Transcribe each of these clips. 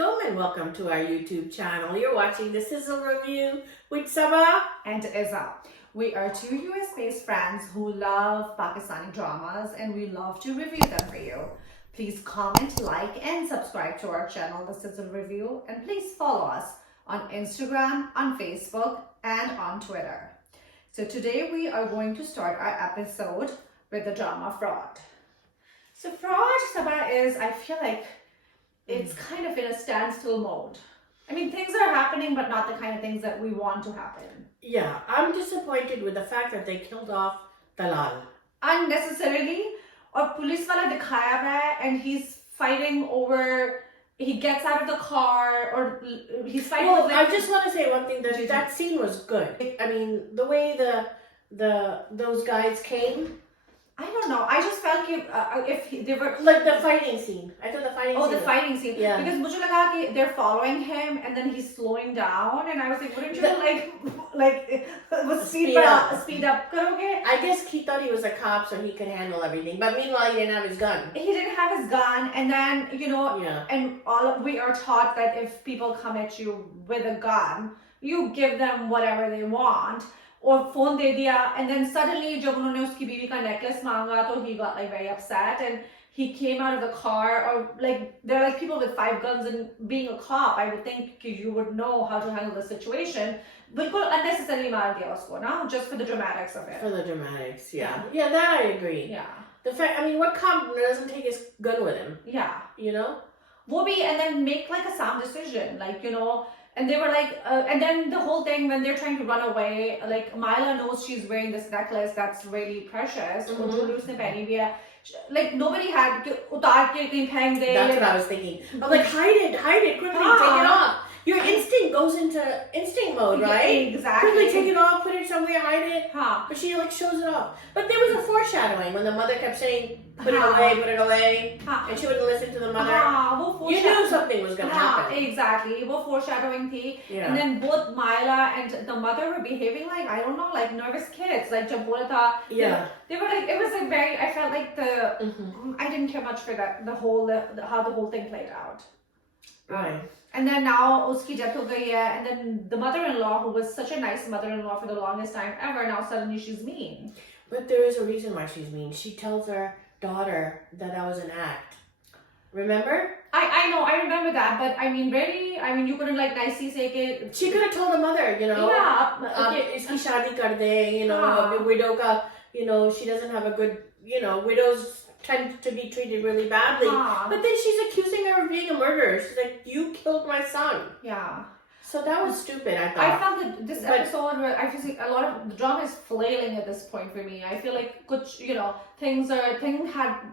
Assalamualaikum and welcome to our YouTube channel. You're watching the Sizzle Review with Sabah and Izza. We are two US-based friends who love Pakistani dramas and we love to review them for you. Please comment, like, and subscribe to our channel, The Sizzle Review, and please follow us on Instagram, on Facebook, and on Twitter. So today we are going to start our episode with the drama Fraud. So Fraud, Sabah, is, I feel like, it's kind of in a standstill mode. I mean, things are happening, but not the kind of things that we want to happen. Yeah, I'm disappointed with the fact that they killed off Dalal. Unnecessarily. Or police wala dikhaya hai and he's fighting over, he gets out of the car or he's fighting Well, with I just want to say one thing, that scene was good. I mean, the way those guys came. I don't know. I just felt they were like the fighting scene. I thought the fighting scene. Oh, the fighting scene. Yeah. Because mujhe laga ki they're following him and then he's slowing down and I was like, wouldn't you speed up karoge? I guess he thought he was a cop so he could handle everything. But meanwhile, he didn't have his gun. He didn't have his gun, and then and we are taught that if people come at you with a gun, you give them whatever they want. Or phone de diya, and then suddenly jab unhone uski biwi ka necklace manga to he got like very upset and he came out of the car. Or like there are like people with 5 guns, and being a cop I would think you would know how to handle the situation. Bilkul unnecessarily maar diya usko na, just for the dramatics of it. For the dramatics, yeah, that I agree. Yeah, the fact, I mean, what cop doesn't take his gun with him? Yeah, you know, wo bhi, and then make like a sound decision, like and they were like, and then the whole thing when they're trying to run away, like Myla knows she's wearing this necklace that's really precious. Like nobody had utar ke kahin pheng de. That's what I was thinking. I'm like, hide it quickly, take it off. Your instinct goes into instinct mode, right? Exactly. Quickly take it off, put it somewhere, hide it. But she like shows it off. But there was a foreshadowing when the mother kept saying, put it away, and she wouldn't listen to the mother. You knew something was gonna happen. Exactly. Wo foreshadowing thi. And then both Myla and the mother were behaving like, I don't know, like nervous kids. Like jab bola tha, they were like, it was like very, I felt like I didn't care much for that, how the whole thing played out. Right. And then now uski death ho gayi hai, and then the mother-in-law, who was such a nice mother-in-law for the longest time ever, now suddenly she's mean. But there is a reason why she's mean. She tells her daughter that was an act. Remember? I know, I remember that, but I mean, really? I mean, you couldn't like nicely say it. She could have told the mother, iski shaadi kar de, a widow ka, she doesn't have a good, widows tend to be treated really badly. But then she's accusing her of being a murderer. She's like, you killed my son. Yeah. So that was stupid, I thought. I felt that this episode, I feel like a lot of the drama is flailing at this point for me. I feel like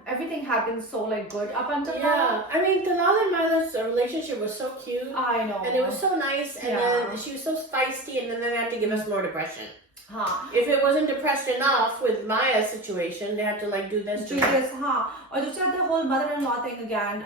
everything had been so like good up until now. I mean, Dalal and Myla's relationship was so cute. I know. And it was so nice, and then she was so feisty, and then they had to give us more depression. If it wasn't depressed enough with Maya's situation, they had to like do this. Or just the whole mother-in-law thing again.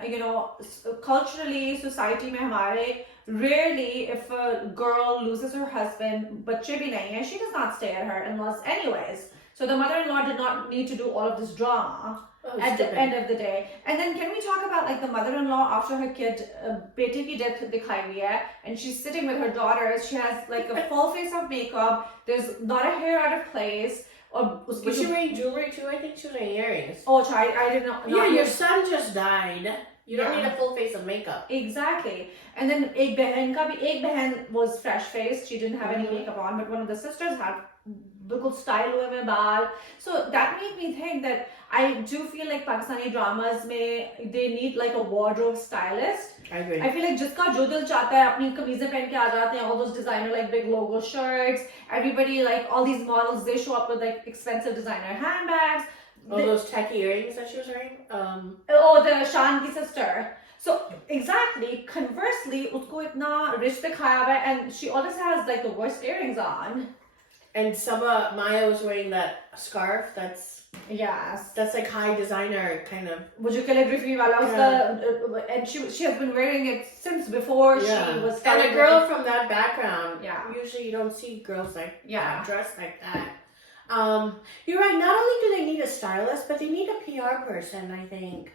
Culturally, society mein hamare, rarely if a girl loses her husband, bachche bhi nahi hai, she does not stay at her in-laws anyways. So the mother-in-law did not need to do all of this drama at the end of the day. And then can we talk about like the mother-in-law after her kid, beti ki death dikhai hui hai, and she's sitting with her daughters. She has like a full face of makeup. There's not a hair out of place. Was she wearing jewelry too? I think she was wearing earrings. Oh, I didn't know. Yeah, your son just died. You don't need a full face of makeup. Exactly. And then ek behan was fresh faced. She didn't have any makeup on, but one of the sisters had bilkul style hue mein baal. So that made me think that I do feel like Pakistani dramas they need like a wardrobe stylist. I agree. I feel like jiska jo dil chahta hai apni kameezein pehen ke aa jate hain, all those designer like big logo shirts. Everybody, like all these models, they show up with like expensive designer handbags. Those tacky earrings that she was wearing? The Shan ki sister. So exactly, conversely, usko itna rich dikhaya hai, and she always has like the worst earrings on. And Maya was wearing that scarf that's like high designer kind of. Calligraphy wala, and she has been wearing it since before she was. And a girl from that background. Usually you don't see girls like dressed like that. You're right. Not only do they need a stylist, but they need a PR person, I think.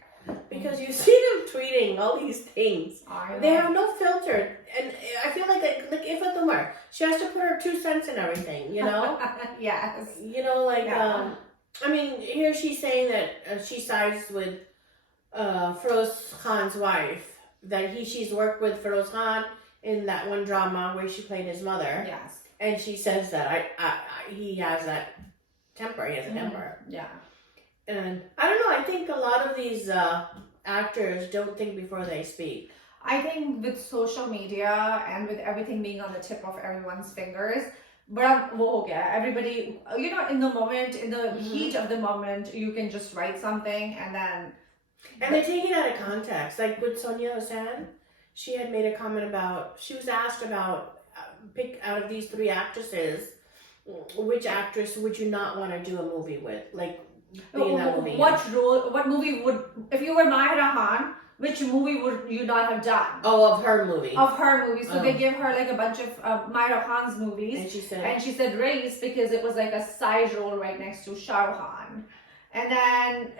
because you see them tweeting all these things. They have no filter, and I feel like if a tumor, she has to put her 2 cents in everything, you know. Yes. You know, like I mean, here she's saying that she sides with Feroz Khan's wife, that she's worked with Feroz Khan in that one drama where she played his mother. Yes. And she says that he has that temper. He has a temper. Yeah. And I don't know. I think a lot of these actors don't think before they speak. I think with social media and with everything being on the tip of everyone's fingers, but everybody, you know, in the moment, in the heat of the moment, you can just write something and then. And they take it out of context. Like with Sonia Hassan, she had made a comment about, she was asked about, pick out of these 3 actresses, which actress would you not want to do a movie with? Like, be in that movie. What movie would, if you were Mahira Khan, which movie would you not have done? Oh, of her movie. Of her movie. So they gave her like a bunch of Mahira Khan's movies. And she said race because it was like a side role right next to Shah Rukh Khan. And then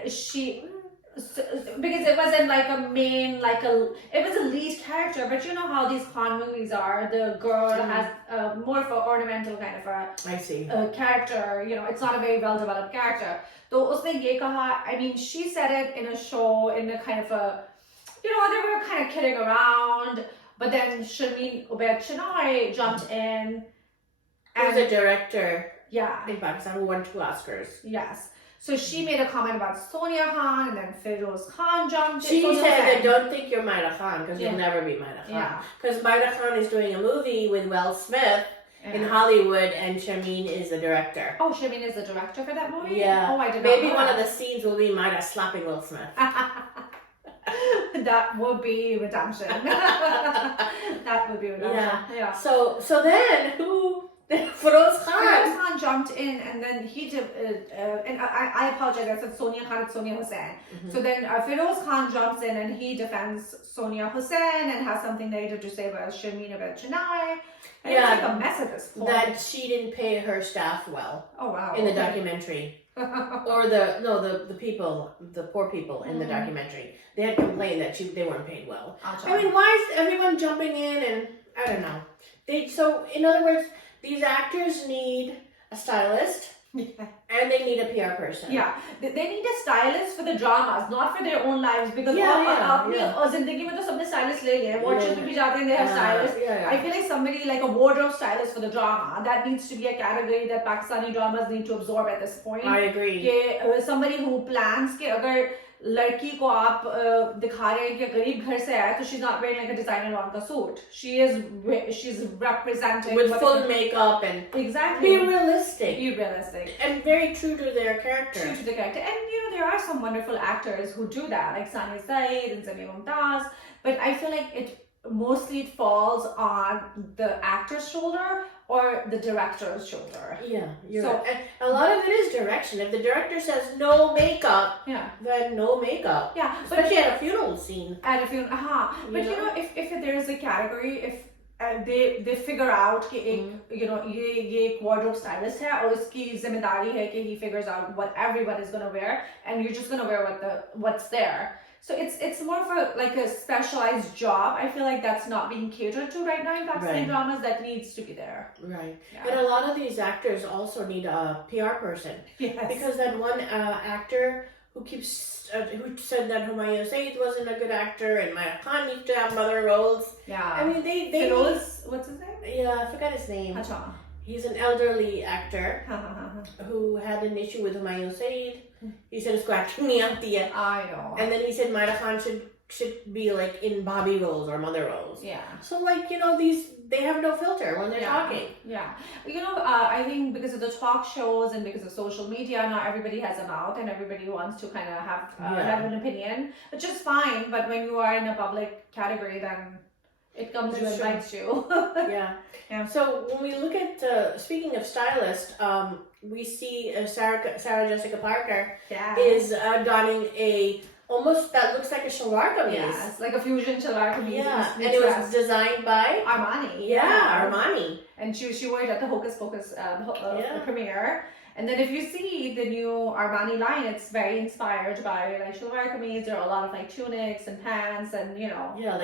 because it wasn't like a main, it was a lead character, but you know how these Khan movies are. The girl has more of an ornamental kind of a character, you know, it's not a very well developed character. So usne ye kaha, I mean, she said it in a show, in a kind of a, you know, they were kind of kidding around, but then Sharmeen Ubaid Chinoy jumped in. And was a director in Pakistan who won 2 Oscars. Yes. So she made a comment about Sonia Khan, and then Feroz Khan jumped in. She said that don't think you're Mahira Khan, because you'll never be Mahira Khan. Because Mahira Khan is doing a movie with Will Smith in Hollywood, and Sharmeen is the director. Oh, Sharmeen is the director for that movie? Yeah. Oh, I did not Maybe know one that. of the scenes will be Mahira slapping Will Smith. That would be redemption. That would be redemption. Yeah. So then who? Feroz Khan jumped in, and then he did. And I apologize. I said Sonia Khan, it's Sonia Hussain. So then Feroz Khan jumps in and he defends Sonia Hussain and has something negative to say about Sharmeen Ubaid Chinoy. And it's like a mess at this point. That she didn't pay her staff well. Oh wow! In the documentary, or the people, the poor people in the documentary, they had complained that they weren't paid well. I mean, why is everyone jumping in? And I don't know. So in other words, these actors need a stylist. And they need a PR person. Yeah, they need a stylist for the dramas, not for their own lives. Because zindagi mein to sabne stylist le liye. Watches mein bhi jate hain, they have stylists. I feel like somebody like a wardrobe stylist for the drama, that needs to be a category that Pakistani dramas need to absorb at this point. I agree. Ke somebody who plans ke agar लड़की को आप दिखा रहे हैं कि गरीब घर से आया तो she's not wearing like a designer on ka suit. She's representing with full makeup and exactly be realistic and very true to their character. And you know there are some wonderful actors who do that, like Sania Saeed and Zamir Mumtaz, but I feel like it falls on the actor's shoulder or the director's shoulder. Yeah, right. And a lot of it is direction. If the director says no makeup, then no makeup. Yeah, especially at a funeral scene. But you know, if there is a category, if they figure out कि you know ये wardrobe stylist है और उसकी जिम्मेदारी है कि he figures out what everyone is gonna wear and you're just gonna wear what's there. So it's more of a specialized job. I feel like that's not being catered to right now in Pakistani dramas. That needs to be there. Right. Yeah. And a lot of these actors also need a PR person. Yes. Because that one actor who said that Humayun Saeed wasn't a good actor and Mahira Khan needs to have mother roles. Yeah. I mean they what's his name? Yeah, I forgot his name. Achha. He's an elderly actor who had an issue with Humayun Saeed. He said usko acting nahi aati hai. I know. And then he said Mahira Khan should be like in Bobby roles or mother roles. Yeah. So like, you know, they have no filter when they're talking. Yeah. You know, I think because of the talk shows and because of social media, now everybody has a mouth and everybody wants to kind of have an opinion, which is fine. But when you are in a public category, then it comes to and bites you. Yeah. So when we look at, speaking of stylist, we see Sarah Jessica Parker is donning almost that looks like a shalwar kameez. Yeah, it's like a fusion shalwar kameez. Yeah, and it was designed by Armani. Yeah, Armani. And she wore it at the Hocus Pocus premiere. And then if you see the new Armani line, it's very inspired by like shalwar kameez. There are a lot of like tunics and pants and Yeah,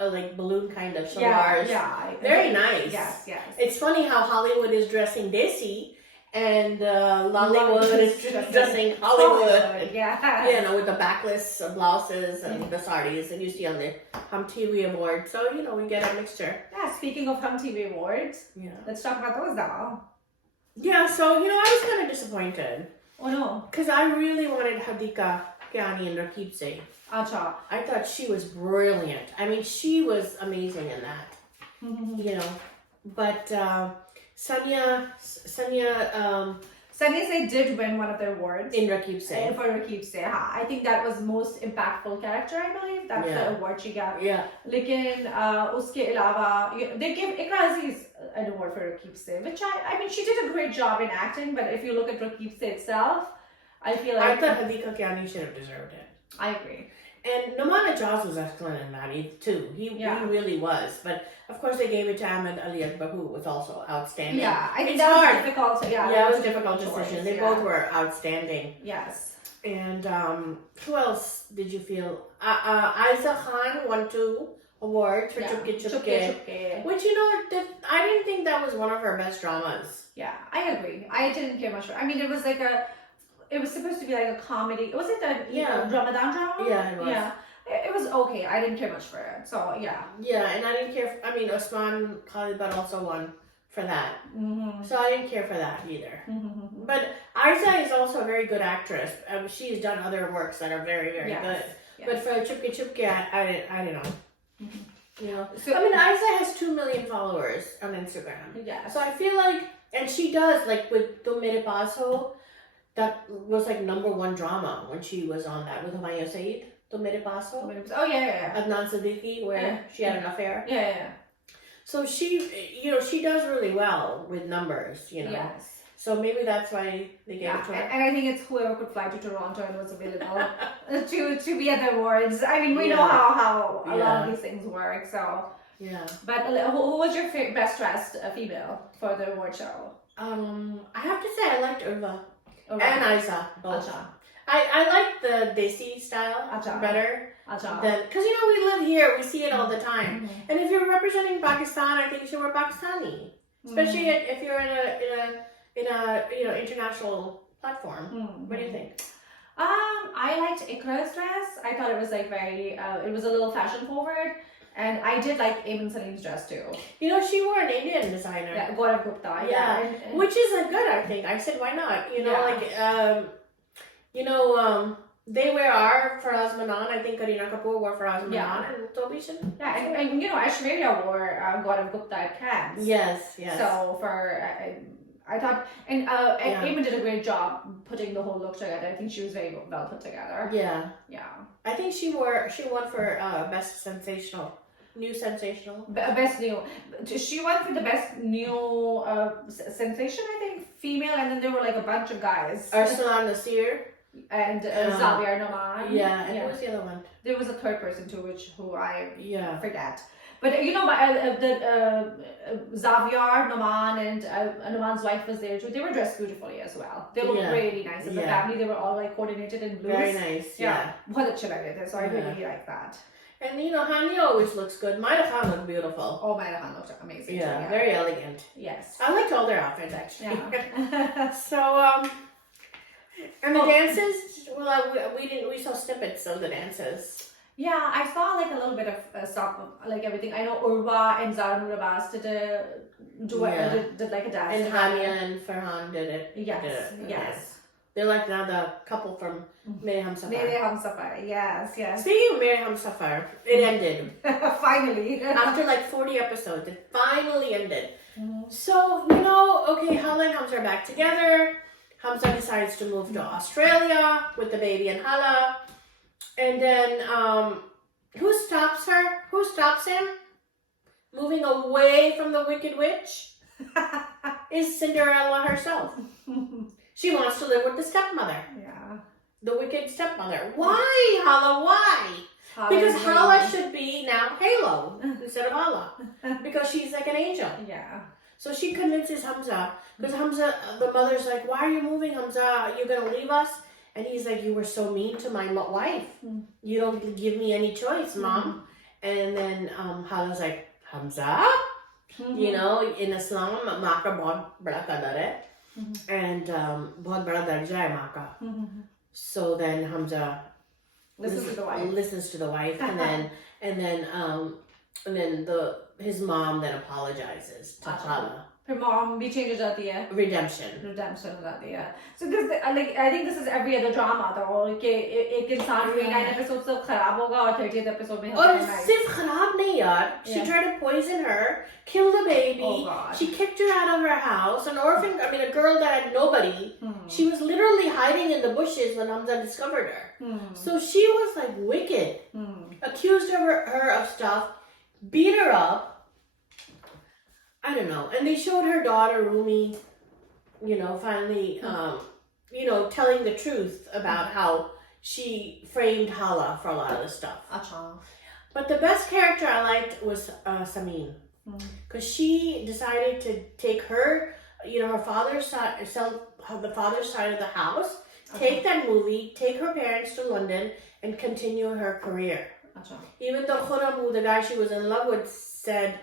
like balloon kind of yeah, shalwars. yeah, Very nice. Yes, yes. It's funny how Hollywood is dressing desi and Lollywood is dressing Hollywood. Yeah. With the backless blouses and the saris that you see on the Hum TV Award. So, we get a mixture. Yeah, speaking of Hum TV Awards, let's talk about those now. Yeah, so, I was kind of disappointed. Oh no. Because I really wanted Hadika Kiani and Rakib Singh. Acha. I thought she was brilliant. I mean, she was amazing in that. But Sanya Sanya did win one of the awards. in Rakib Singh. For Rakib Singh. I think that was most impactful character, I believe. That's the award she got. Yeah. Lekin, uske alawa, they gave Ikra Aziz an award for Rakib Singh, which I mean, she did a great job in acting, but if you look at Rakib Singh itself, I feel like... I thought Hadika Kiani should have deserved it. I agree. And Nomana Jaws was excellent in that too. He really was. But of course they gave it to Ahmed Ali Akbar, who was also outstanding. Yeah, I think it's that hard. was difficult. Yeah, it was a difficult decision. They both were outstanding. Yes. And who else did you feel? Aiza Khan won 2 awards for Chupke Chupke. Which, I didn't think that was one of her best dramas. Yeah, I agree. I didn't care much for it. I mean, it was like it was supposed to be like a comedy. Was it a Ramadan drama? Yeah, it was. Yeah. It was okay. I didn't care much for it. So, yeah. Yeah, and I didn't care. Osman Khalibad also won for that. So I didn't care for that either. But Aiza is also a very good actress. She's done other works that are very, very good. Yes. But for Chupke Chupke, I don't know. So, Aiza has 2 million followers on Instagram. Yeah. So I feel like, and she does, like with Tum Mere Paas Ho, that was like #1 drama when she was on that with Humayun Saeed. Tum Mere Paas Ho. Oh, yeah. Adnan Siddiqui, where she had an affair. Yeah. So she, she does really well with numbers, Yes. So maybe that's why they gave it to her. And I think it's whoever could fly to Toronto and was available to be at the awards. I mean, we know how a lot of these things work, so. Yeah. But who was your best dressed female for the award show? I have to say I liked Urva. And Aiza. Both. I like the Desi style better. Because we live here, we see it all the time. And if you're representing Pakistan, I think you should wear Pakistani. Especially if you're in a international platform. What do you think? I liked Ikra's dress. I thought it was like very it was a little fashion forward. And I did like Eamon Salim's dress too. She wore an Indian designer. Yeah, Gaurav Gupta. Yeah. And which is a good, I think. I said, why not? They wear our Faraz Manan. I think Kareena Kapoor wore Faraz Manan and Toby Shin. Yeah, and Aishwarya wore Gaurav Gupta at Cannes. Yes. So I thought, and Eamon did a great job putting the whole look together. I think she was very well put together. Yeah. I think she won for best new sensational. Best new. She won for the best new sensation, I think, female, and then there were like a bunch of guys. Arsalan Nasir. And Xavier Noman. Yeah, and who was the other one? There was a third person too, who I forget. But Xavier Noman and Noman's wife was there too. They were dressed beautifully as well. They looked really nice as a family. They were all like coordinated in blues. Very nice. Yeah. बहुत अच्छे लग रहे थे. So I really like that. And Hani always looks good. Maida Khan looked beautiful. Oh, Maida Khan looked amazing. Yeah, very elegant. Yes. I liked all their outfits actually. Yeah. So and the dances, we saw snippets of the dances. Yeah, I saw like a little bit of stuff of like everything. I know Urva and Zara Noor Abbas did like a dance. And Hania and Farhan did it. Yes. They're like now the couple from Mere Humsafar. Yes. Speaking of Mere Humsafar, it ended. Finally. After like 40 episodes, it finally ended. So, okay, Hala and Hamza are back together. Hamza decides to move to Australia with the baby and Hala. And then, who stops her? Who stops him? Moving away from the Wicked Witch is Cinderella herself. She wants to live with the stepmother. Yeah. The wicked stepmother. Why, Hala? Why? Because Hala should be now Halo instead of Hala. Because she's like an angel. Yeah. So she convinces Hamza, because Hamza, the mother's like, why are you moving, Hamza? You're going to leave us? And he's like, you were so mean to my wife. You don't give me any choice, Mom. And then Hala's like, Hamza? You know, in Islam, माँ का बहुत बड़ा कदर है. And बहुत बड़ा दर्जा है माँ का. So then Hamza listens to the wife, and then his mom then apologizes to Hala. Her mom भी change हो जाती है. Redemption हो जाती है. So this, like, I think this is every other drama though. कि एक इंसान 29 episodes से खराब होगा और 30th episode में. और सिर्फ खराब नहीं यार. She tried to poison her, kill the baby. Oh God. She kicked her out of her house. A girl that had nobody. She was literally hiding in the bushes when Hamza discovered her. So she was like wicked. Accused her of stuff, beat her up. I don't know. And they showed her daughter, Rumi, finally, telling the truth about how she framed Hala for a lot of the stuff. Achha. But the best character I liked was Samin. Because she decided to take her, her father's side, sell the father's side of the house, take that movie, take her parents to London, and continue her career. Achha. Even though Khurram, the guy she was in love with, said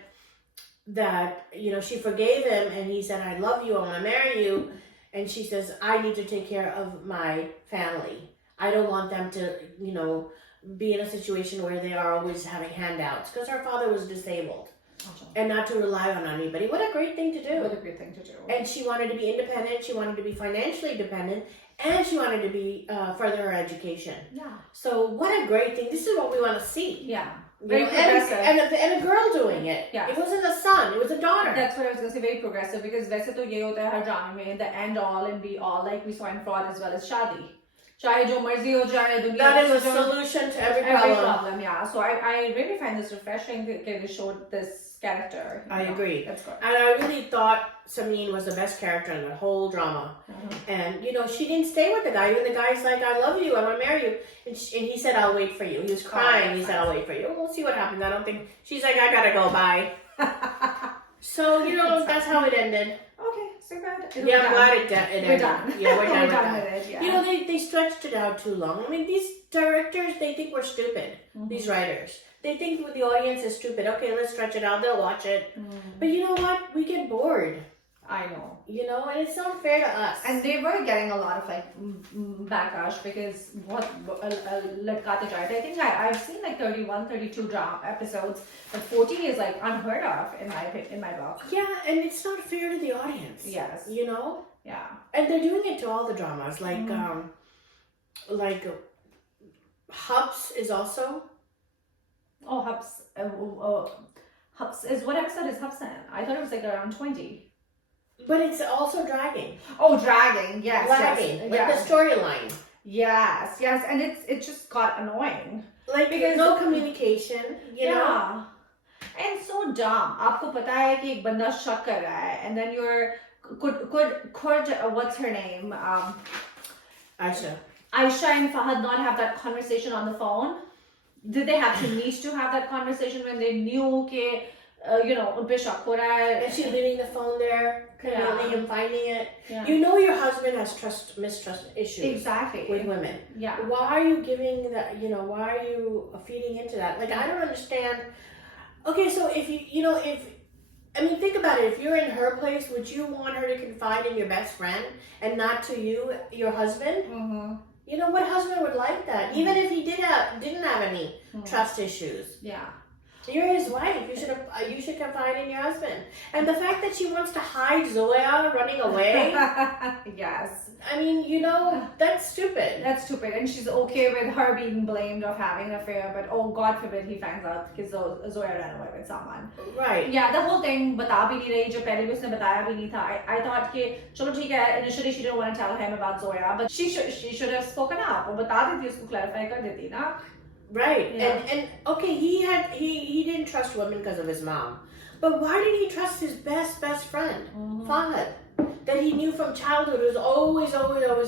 that, she forgave him and he said, I love you, I want to marry you. And she says, I need to take care of my family. I don't want them to, be in a situation where they are always having handouts, because her father was disabled. And not to rely on anybody. What a great thing to do. What a great thing to do. And she wanted to be independent, she wanted to be financially dependent, and she wanted to be further her education. Yeah. So what a great thing. This is what we want to see. Yeah. Very progressive. And a girl doing it. Yeah. It wasn't a son, it was a daughter. That's what I was going to say, very progressive, because वैसे तो ये होता है हर drama में, the end all and be all, like we saw in Fraud as well as शादी. चाहे जो मर्जी हो जाए दुनिया. That is a solution to every problem. Yeah. So I really find this refreshing that they showed this character. I agree. That's good. And I really thought Samin was the best character in the whole drama. And, she didn't stay with the guy. Even the guy's like, I love you, I want to marry you. And he said, I'll wait for you. He was crying. He said, I'll wait for you. We'll see what happens. I don't think... She's like, I gotta go, bye. So, that's how it ended. Okay, so good. Yeah, I'm glad it ended. We're done. Yeah, we're done, with it. Yeah. They stretched it out too long. I mean, these directors, they think we're stupid. These writers. They think the audience is stupid. Okay, let's stretch it out. They'll watch it. But you know what? We get bored. I know. And it's not fair to us. And they were getting a lot of backlash because I think I've seen like 31, 32 drama episodes, but 40 is like unheard of in my book. Yeah, and it's not fair to the audience. Yes. Yeah. And they're doing it to all the dramas. Like Habs is also. Oh, Habs. Habs is, what episode is Habs in? I thought it was like around 20. But it's also dragging. Oh, dragging. Yes. Dragging. Yes. The storyline. Yes. And it just got annoying. Like, because no communication, know? And so dumb. आपको पता है कि एक बंदा शक कर रहा है, and then could what's her name? Aisha and Fahad not have that conversation on the phone? Did they have to meet to have that conversation when they knew कि उन पे शक हो रहा है? And she leaving the phone there, conveniently him finding it. Yeah. Your husband has mistrust issues. Exactly. With women. Yeah. Why are you giving that? Why are you feeding into that? Like, I don't understand. Okay, so if think about it. If you're in her place, would you want her to confide in your best friend and not to you, your husband? What husband would like that? Even if he didn't have any trust issues. Yeah. You're his wife. You should confide in your husband. And the fact that she wants to hide Zoya running away. Yes. I mean, that's stupid. That's stupid. And she's okay with her being blamed of having an affair, but oh, God forbid he finds out because Zoya ran away with someone. Right. Yeah, the whole thing बता भी नहीं रही जो पहले भी उसने बताया भी नहीं था. I thought कि चलो ठीक है. Initially she didn't want to tell him about Zoya, but she should have spoken up. वो बता देती उसको clarify कर देती ना. Right. Yeah. And okay, he didn't trust women because of his mom. But why did he trust his best friend, Fahad, that he knew from childhood, who's always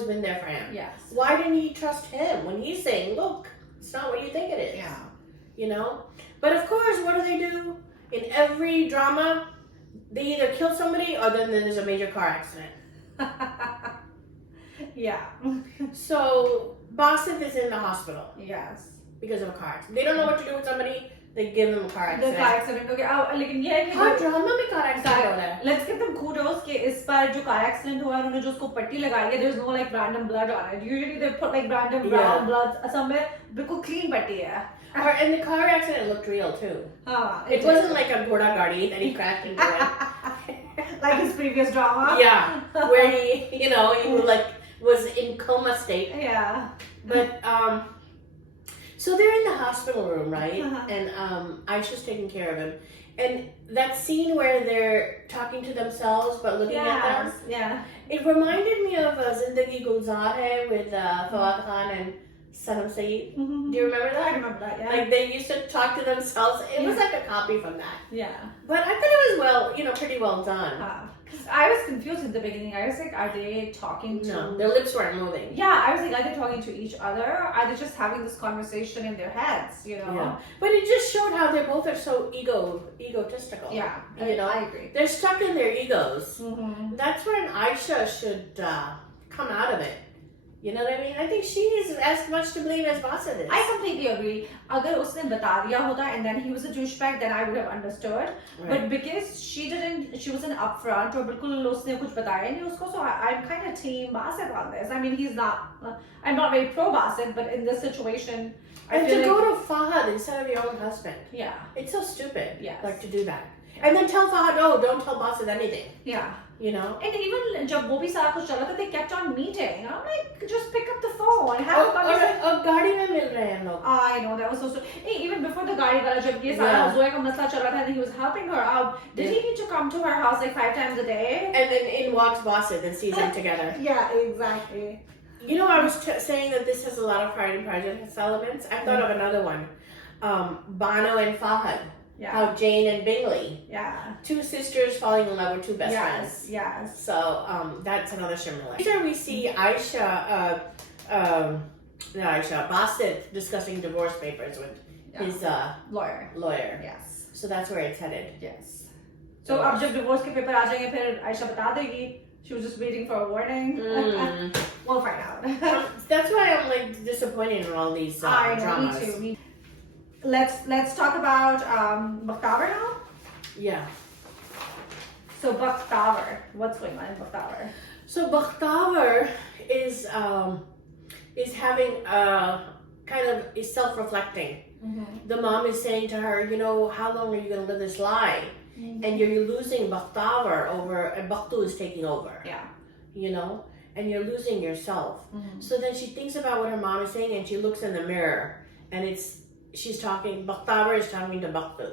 been there for him? Yes. Why didn't he trust him when he's saying, look, it's not what you think it is? Yeah. But of course, what do? In every drama, they either kill somebody or then there's a major car accident. Yeah. So Basit is in the hospital Yes. because of a car accident. They don't know what to do with somebody. They give them a car The accident. car accident. Okay. लेकिन ये है कि हाँ drama में car accident हो रहा है. Let's give them kudos कि इस बार जो car accident हुआ उन्होंने जो उसको पट्टी लगाई है, there's no like random blood on it. Usually they put like random brown blood somewhere. बिल्कुल clean पट्टी है. And the car accident looked real too. It wasn't like a Ghoda Gadi that he crashed into it. Like his previous drama. Yeah, where he, he was in coma state. Yeah. But so they're in the hospital room, right? And Aisha's taking care of him. And that scene where they're talking to themselves but looking at them. Yeah. It reminded me of Zindagi Gulzar Hai with Fawad Khan and Sanam Saeed. Do you remember that? I remember that, yeah. Like they used to talk to themselves. It was like a copy from that. Yeah. But I thought it was pretty well done. I was confused in the beginning. I was like, are they talking to... No, their lips weren't moving. Yeah, I was like, are they talking to each other? Are they just having this conversation in their heads, Yeah. But it just showed how they both are so egotistical. Yeah, I agree. They're stuck in their egos. That's when Aisha should come out of it. You know what I mean? I think she is as much to blame as Basit is. I completely agree. अगर उसने बता दिया होता and then he was a douchebag, then I would have understood. Right. But because she wasn't upfront or बिल्कुल उसने कुछ बताया नहीं उसको, so I'm kind of team Basit on this. I mean, I'm not very pro Basit, but in this situation, and to go to Fahad instead of your own husband. Yeah. It's so stupid. Yeah. Like to do that. And then tell Fahad, no, don't tell Basit anything. Yeah. You know? And even जब वो भी सारा कुछ चला था, they kept on meeting. I'm like, just pick up the phone and have a conversation. और गाड़ी में मिल रहे हैं लोग. I know, that was so stupid. Hey, even before the गाड़ी वाला जब ये सारा Zoe का मसला चल रहा था and he was helping her out, did he need to come to her house like 5 times a day? And then in walks Basit and sees them together. Yeah, exactly. You know, I was saying that this has a lot of Pride and Prejudice elements. I thought of another one. Bano and Fahad. Yeah. How Jane and Bingley. Yeah. 2 sisters falling in love with 2 best friends. Yes. So that's another similar. Here we see Basit discussing divorce papers with his lawyer. Yes. So that's where it's headed. Yes. So अब जब divorce के paper आ जाएंगे फिर आयशा बता देगी. She was just waiting for a warning. We'll find out. That's why I'm like disappointed in all these dramas. Me too. Let's talk about Bakhtawar now. Yeah. So Bakhtawar, what's going on in Bakhtawar? So Bakhtawar is having is self-reflecting. The mom is saying to her, how long are you going to live this lie? And you're losing Bakhtawar and Bakhtu is taking over. Yeah. And you're losing yourself. So then she thinks about what her mom is saying and she looks in the mirror and Bakhtawar is talking to Bakhtu,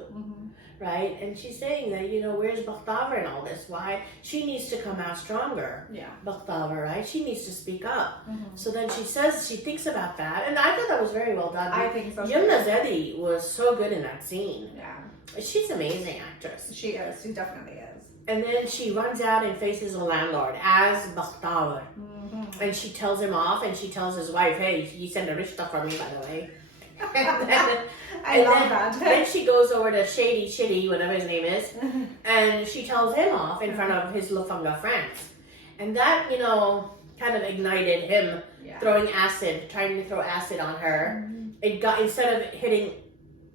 right? And she's saying that, where's Bakhtawar in all this? Why? She needs to come out stronger. Yeah. Bakhtawar, right? She needs to speak up. So then she thinks about that. And I thought that was very well done. I think so. Yumna Zedi was so good in that scene. Yeah. She's an amazing actress. She is. She definitely is. And then she runs out and faces the landlord as Bakhtawar. And she tells him off and she tells his wife, hey, you sent a rishta for me, by the way. I love that. Then she goes over to Shitty, whatever his name is, and she tells him off in front of his Lufunga friends. And that, kind of ignited him trying to throw acid on her. It got, instead of hitting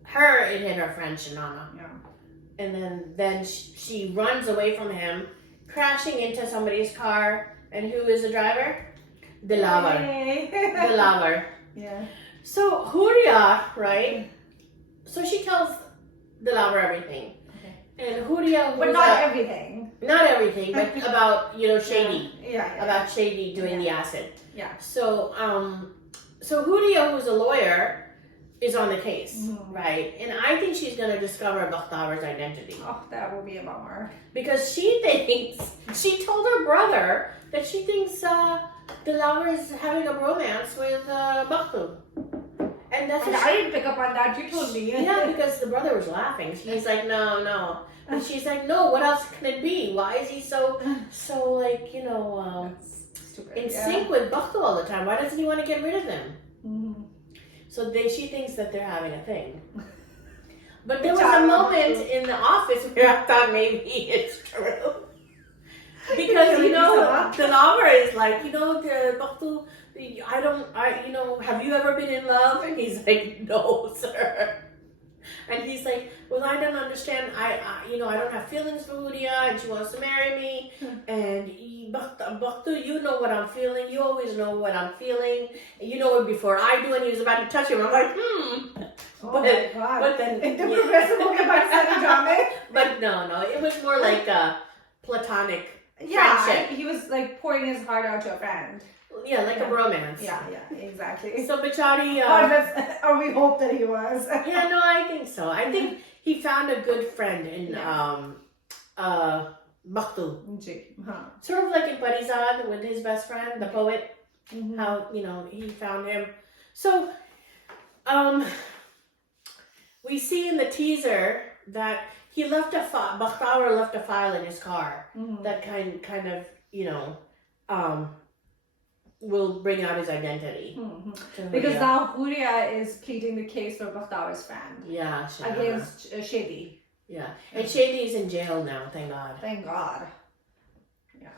her, it hit her friend Shanana. Yeah. And then she runs away from him, crashing into somebody's car. And who is the driver? Dilawar. Dilawar. Yeah. So Huria, right? So she tells Dilawar everything. Okay. And Huria, but not everything. Not everything, but about Shady. Yeah. About Shady doing the acid. Yeah. So Huria, who's a lawyer, is on the case, right? And I think she's gonna discover Bakhtawar's identity. Oh, that will be a bummer. Because she told her brother that she thinks Dilawar is having a romance with Bakhtu. And I didn't pick up on that. You told me. Yeah, because the brother was laughing. He's like, no. And she's like, no, what else can it be? Why is he so like, in sync with Bakhtu all the time? Why doesn't he want to get rid of him? So she thinks that they're having a thing. But there was a moment in the office where I thought maybe it's true. Because, you know, the lover is like, you know, the Bakhtu, have you ever been in love? And he's like, no, sir. And he's like, well, I don't understand. I don't have feelings for Hudia, and she wants to marry me. And Bakhtu, you know what I'm feeling. You always know what I'm feeling. You know it before I do. And he was about to touch him. I'm like, Oh my God. But then, but no, it was more like a platonic friendship. He was like pouring his heart out to a friend. Yeah, like a romance. Yeah, exactly. So Bichari... or we hope that he was. Yeah, no, I think so. I think he found a good friend in Bakhtu. Sort of like in Parizad with his best friend, the poet. Mm-hmm. How, he found him. So, we see in the teaser that he left Bakhtawar left a file in his car that kind of, will bring out his identity. Because now Huria is pleading the case for Bakhtawar's friend. Yeah, against Shady. Yeah, and Shady is in jail now, thank God. Thank God. Yeah.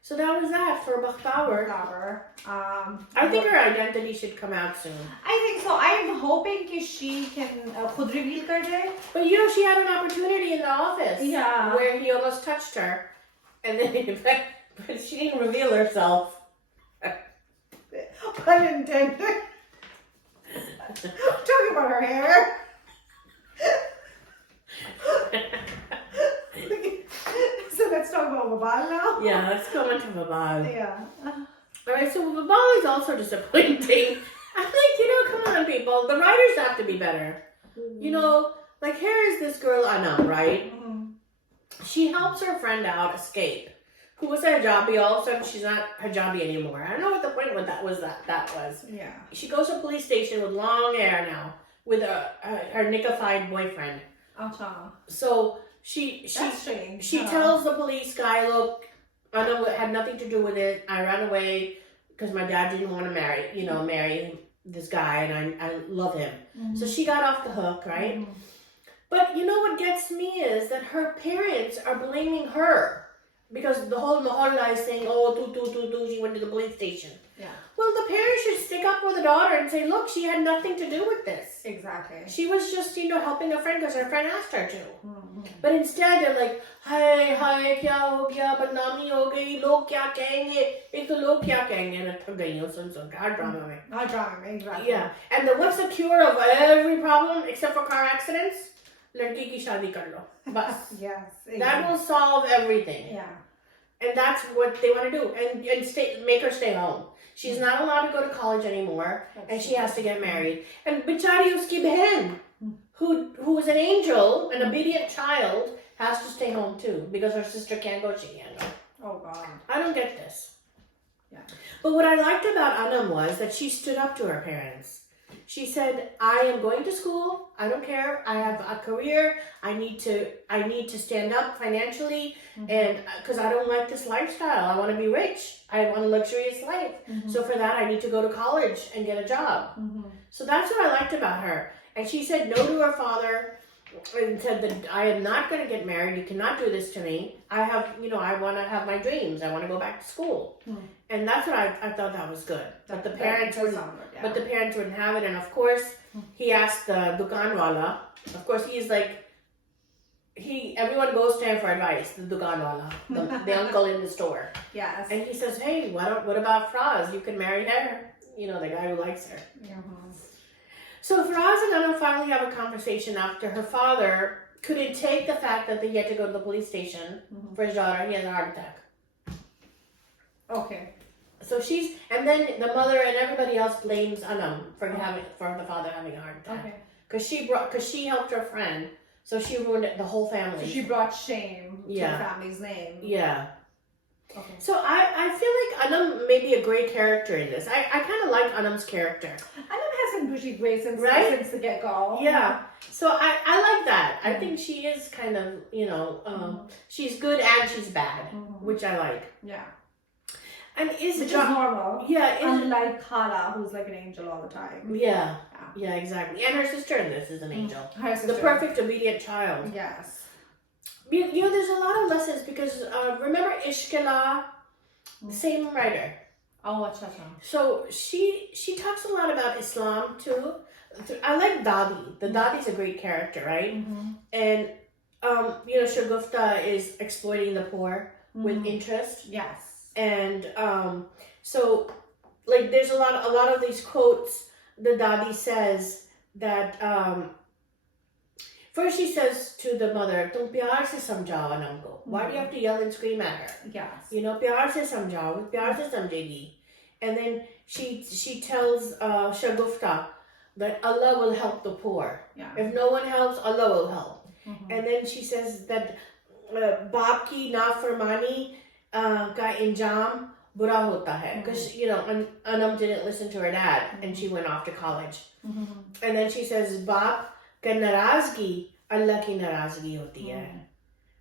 So that was that for Bakhtawar. I think her identity should come out soon. I think so. I'm hoping that she can khud reveal kar jaye. But she had an opportunity in the office. Yeah. Where he almost touched her. And then, but she didn't reveal herself. Pun intended. Talking about her hair. So let's talk about Wabaal now. Yeah, let's go into Wabaal. Yeah. Alright, so Wabaal is also disappointing. I'm like, come on, people. The writers have to be better. Like here is this girl, Anam, right? She helps her friend out escape. Who was a hijabi also, she's not hijabi anymore. I don't know what the point of that was. Yeah. She goes to a police station with long hair now, with her nickified boyfriend. So she tells the police guy, look, I know it had nothing to do with it. I ran away because my dad didn't want to marry this guy, and I love him. So she got off the hook, right? But what gets me is that her parents are blaming her. Because the whole mahalla is saying, she went to the police station. Yeah. Well, the parents should stick up for the daughter and say, look, she had nothing to do with this. Exactly. She was just, helping a friend because her friend asked her to. But instead, they're like, hi, kya ho gaya, badnami ho gayi, log kya kahenge, ek to log kya kahenge, and thak gayi ho sun hard drama mein. Hard drama, exactly. Yeah. And what's the cure of every problem except for car accidents? Ladki ki shaadi kar lo. Bas. Yes. Exactly. That will solve everything. Yeah. And that's what they want to do. And make her stay home. She's not allowed to go to college anymore. And she has to get married. And bichari uski behen, who is an angel, an obedient child, has to stay home too. Because her sister can't go, she can't go. Oh God. I don't get this. Yeah. But what I liked about Anam was that she stood up to her parents. She said, I am going to school. I don't care. I have a career. I need to stand up financially, and because I don't like this lifestyle. I want to be rich. I want a luxurious life. So for that, I need to go to college and get a job. So that's what I liked about her. And she said no to her father and said that I am not going to get married. You cannot do this to me. I want to have my dreams. I want to go back to school. And that's what I thought that was good. But the parents wouldn't have it. And of course, he asked the dukanwala. Of course, he's like, everyone goes to him for advice. The dukanwala, the uncle in the store. Yes. And he says, hey, what about Fraz? You can marry her. The guy who likes her. So Fraz and Anna finally have a conversation after her father couldn't take the fact that he had to go to the police station for his daughter. He has a heart attack. Okay. So and then the mother and everybody else blames Anam for the father having a heart attack. Okay. Because she helped her friend, so she ruined the whole family. So she brought shame to the family's name. Yeah. Okay. So I feel like Anam may be a great character in this. I kind of like Anam's character. Anam has been pretty great since the get-go. Yeah. So I like that. I think she is kind of, she's good and she's bad, which I like. Yeah. And which is normal. Yeah. Unlike Khala, who's like an angel all the time. Yeah. Yeah, exactly. And her sister in this is an angel. Her sister. The perfect obedient child. Yes. You know, there's a lot of lessons because remember Ishkala, same writer. Oh, acha. So she talks a lot about Islam too. I like Dadi. The Dadi's a great character, right? And you know, Shagufta is exploiting the poor with interest. Yes. And so like there's a lot of these quotes the Dadi says that first she says to the mother, "Tum pyar se samjhao anam ko." Why do you have to yell and scream at her? Yes. You know, pyar se samjhao, pyar se samjhegi. And then she tells Shagufta that Allah will help the poor. Yeah. If no one helps, Allah will help. And then she says that baap ki nafarmani ka injam bura hota hai. Because, you know, Anam didn't listen to her dad and she went off to college. And then she says, baap ka narazgi, Allah ki narazgi hoti hai.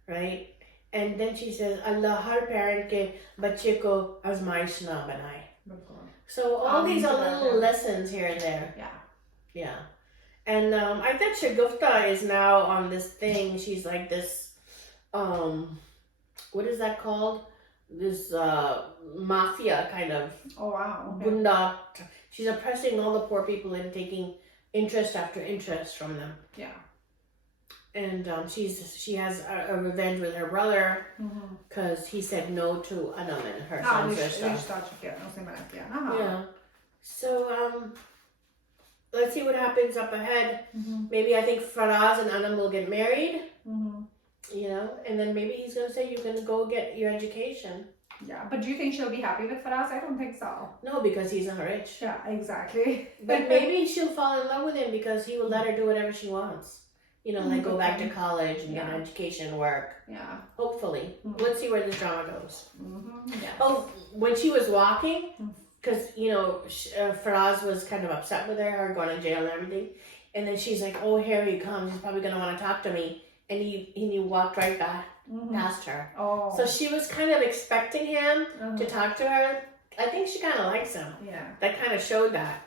Right? And then she says, Allah har parent ke bachche ko azmaish na banaye. So all these are little lessons here and there. Yeah. Yeah. And I think Shagufta is now on this thing. She's like this, what is that called? This mafia kind of. Oh, wow. Okay. Gunda. She's oppressing all the poor people and taking interest after interest from them. Yeah. And she has a revenge with her brother because he said no to Anam and her son's sister. Yeah. So let's see what happens up ahead. Maybe I think Faraz and Anam will get married. You know, and then maybe he's gonna say you can go get your education. Yeah, but do you think she'll be happy with Faraz? I don't think so. No, because he's not rich. Yeah, exactly. But maybe she'll fall in love with him because he will let her do whatever she wants. You know, like go back to college and get an education, work. Yeah. Hopefully. Let's see where this drama goes. Yes. Oh, when she was walking, because, you know, Faraz was kind of upset with her going to jail and everything. And then she's like, oh, here he comes. He's probably going to want to talk to me. And he walked right back past her. Oh. So she was kind of expecting him to talk to her. I think she kind of likes him. Yeah. That kind of showed that.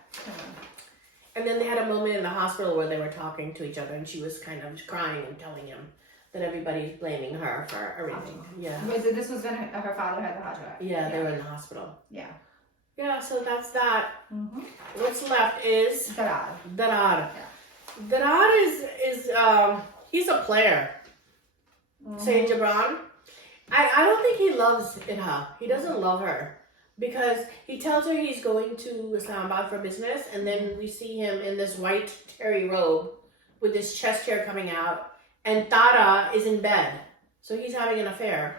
And then they had a moment in the hospital where they were talking to each other and she was kind of crying and telling him that everybody's blaming her for everything. Yeah. This was when her father had the heart attack. Yeah, they were in the hospital. Yeah. Yeah, so that's that. What's left is Daraar. Daraar. Yeah. Daraar is he's a player. Sayyid Jabran. I don't think he loves Inha. He doesn't love her. Because he tells her he's going to Islamabad for business, and then we see him in this white terry robe with his chest hair coming out, and Tara is in bed. So he's having an affair.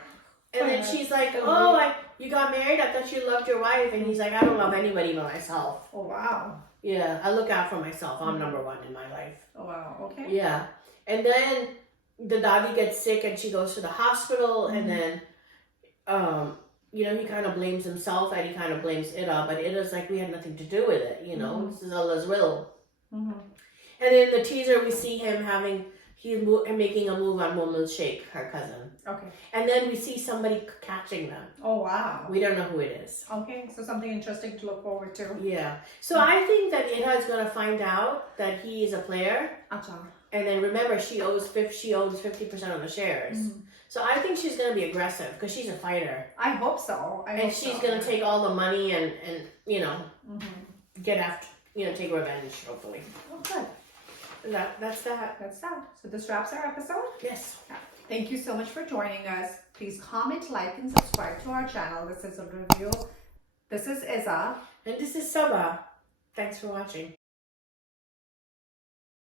And then she's like, oh, you got married? I thought you loved your wife. And he's like, I don't love anybody but myself. Oh, wow. Yeah, I look out for myself. I'm number one in my life. Oh, wow. Okay. Yeah. And then the Dadi gets sick, and she goes to the hospital, and then... you know, he kind of blames himself and he kind of blames Ida, but Ida's like, we had nothing to do with it, you know, this is Allah's will. And in the teaser, we see him making a move on Momil Sheikh, her cousin. Okay. And then we see somebody catching them. Oh, wow. We don't know who it is. Okay, so something interesting to look forward to. Yeah. So I think that Ida is going to find out that he is a player. And then remember, she owns 50% of the shares. So I think she's going to be aggressive because she's a fighter. I hope so. And she's going to take all the money and you know, get after, you know, take revenge, hopefully. Oh, good. And that's that. That's that. So this wraps our episode? Yes. Yeah. Thank you so much for joining us. Please comment, like, and subscribe to our channel. This is a review. This is Iza. And this is Saba. Thanks for watching.